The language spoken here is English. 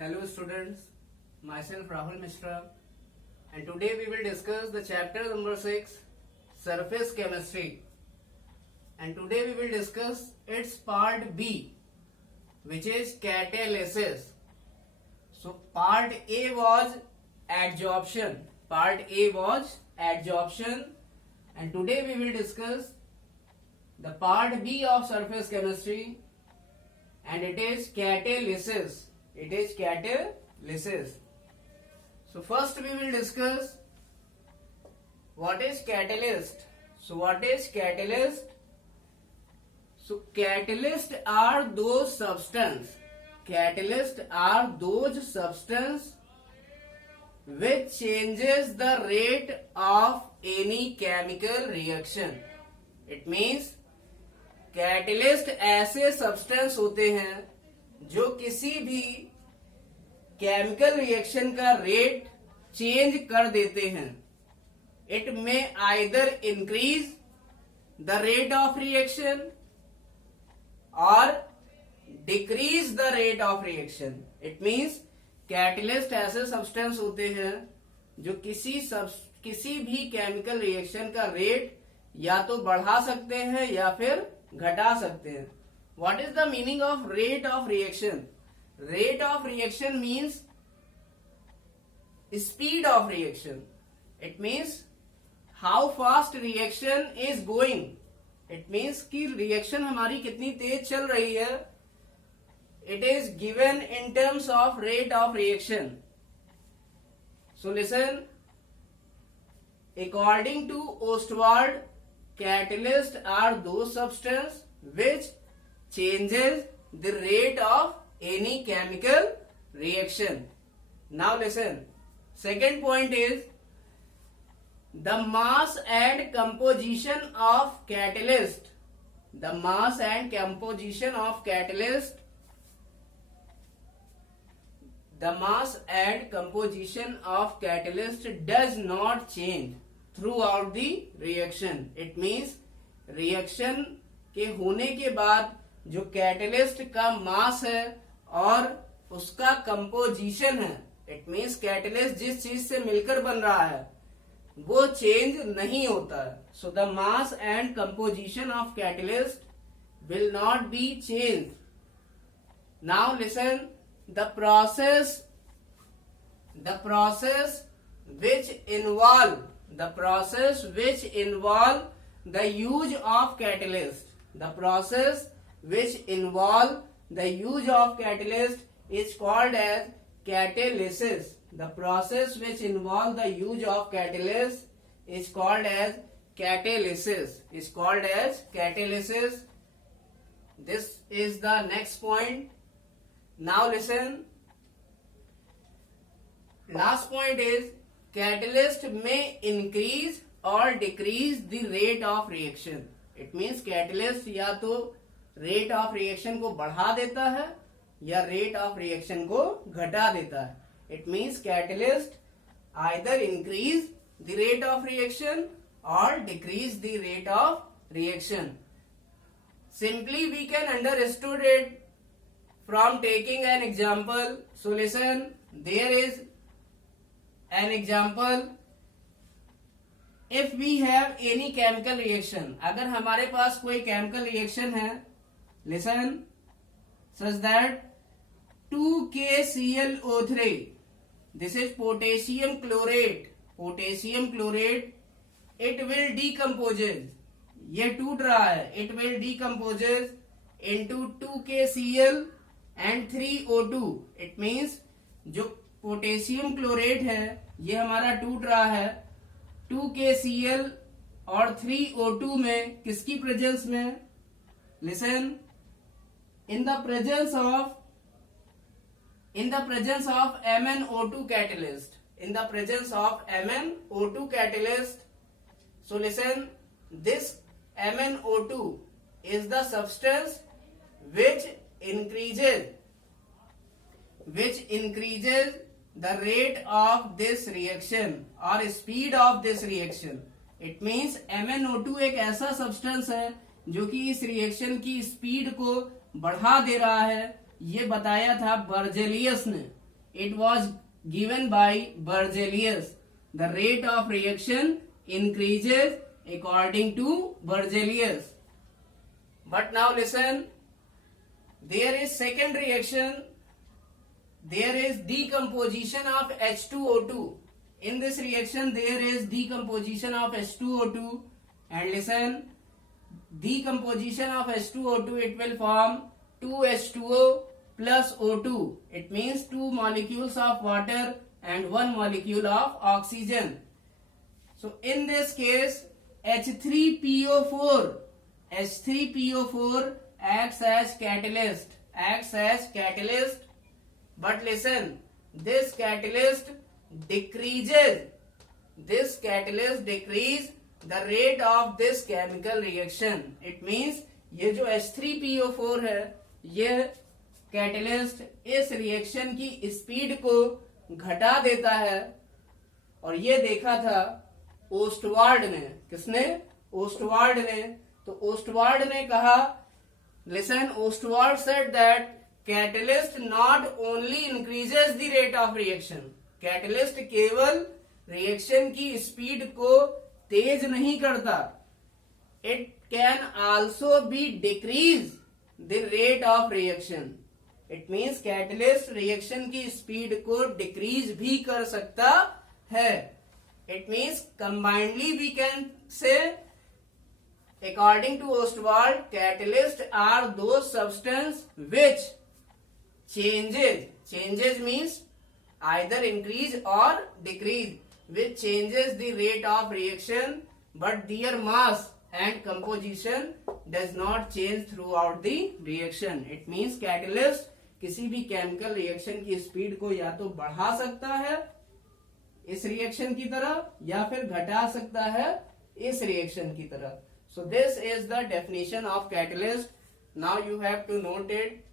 Hello students, myself Rahul Mishra, and today we will discuss the chapter number 6, Surface Chemistry, and today we will discuss its part B, which is catalysis. So part A was adsorption, and today we will discuss the part B of surface chemistry, and it is catalysis. So first we will discuss what is catalyst. So what is catalyst? So catalyst are those substance which changes the rate of any chemical reaction. It means catalyst ऐसे substance होते हैं जो किसी भी chemical reaction का rate change कर देते हैं. It may either increase the rate of reaction और decrease the rate of reaction. It means catalyst ऐसे सब्सटेंस होते हैं जो किसी भी केमिकल रिएक्शन का रेट या तो बढ़ा सकते हैं या फिर घटा सकते हैं. What is the meaning of rate of reaction? Rate of reaction means speed of reaction. It means how fast reaction is going. It means कि रिएक्शन हमारी कितनी तेज चल रही है. It is given in terms of rate of reaction. So listen, according to Ostwald, catalysts are those substances which changes the rate of any chemical reaction. Now listen, second point is the mass and composition of catalyst. The mass and composition of catalyst. The mass and composition of catalyst does not change throughout the reaction. It means reaction के होने के बाद जो catalyst का मास है और उसका composition है, इट मीन्स कैटलिस्ट जिस चीज से मिलकर बन रहा है वो चेंज नहीं होता है. So the mass and composition of catalyst will not be change. Now listen, the process which involve the use of catalyst. The process which involve the use of catalyst is called as catalysis. The process which involve the use of catalyst is called as catalysis. This is the next point. Now listen, last point is catalyst may increase or decrease the rate of reaction. It means catalyst या तो rate of reaction को बढ़ा देता है या rate of reaction को घटा देता है. It means catalyst either increase the rate of reaction or decrease the rate of reaction. Simply we can understood it from taking an example. So listen, there is an example. If we have any chemical reaction, अगर हमारे पास कोई chemical reaction है, listen, such that 2KClO3, this is potassium chlorate, it will decomposes. ये टूट रहा है, it will decomposes into 2KCl and 3O2. It means जो potassium chlorate है ये हमारा टूट रहा है 2KCl और 3O2 में. किसकी प्रेजेंस में? Listen, in the presence of MnO2 catalyst. In the presence of MnO2 catalyst. So listen, this MnO2 is the substance which increases the rate of this reaction or speed of this reaction. It means MnO2 एक ऐसा substance है जो कि इस reaction की speed को बढ़ा दे रहा है. ये बताया था बर्जेलियस ने. it was given by Berzelius. The rate of reaction increases according to Berzelius. But now listen, there is second reaction. There is decomposition of H2O2. In this reaction there is decomposition of H2O2, and listen, decomposition of H2O2, it will form 2H2O plus O2. It means 2 molecules of water and 1 molecule of oxygen. So in this case H3PO4 acts as catalyst, but listen, this catalyst decrease the rate of this chemical reaction. It means ये जो H3PO4 है, ये catalyst इस reaction की speed को घटा देता है, और ये देखा था ओस्टवार्ड ने. किसने? ओस्टवार्ड ने. तो ओस्टवार्ड ने कहा, listen, Ostwald said that catalyst not only increases the rate of reaction. Catalyst केवल रिएक्शन की स्पीड को तेज नहीं करता, it can also be decrease the rate of reaction. It means catalyst reaction की स्पीड को डिक्रीज भी कर सकता है. It means combinedly we can say, according to Ostwald, catalysts are those substance which changes means either increase or decrease, which changes the rate of reaction, but their mass and composition does not change throughout the reaction. It means catalyst किसी भी chemical reaction की speed को या तो बढ़ा सकता है इस रिएक्शन की तरह, या फिर घटा सकता है इस रिएक्शन की तरह. So this is the definition of catalyst. Now you have to note it.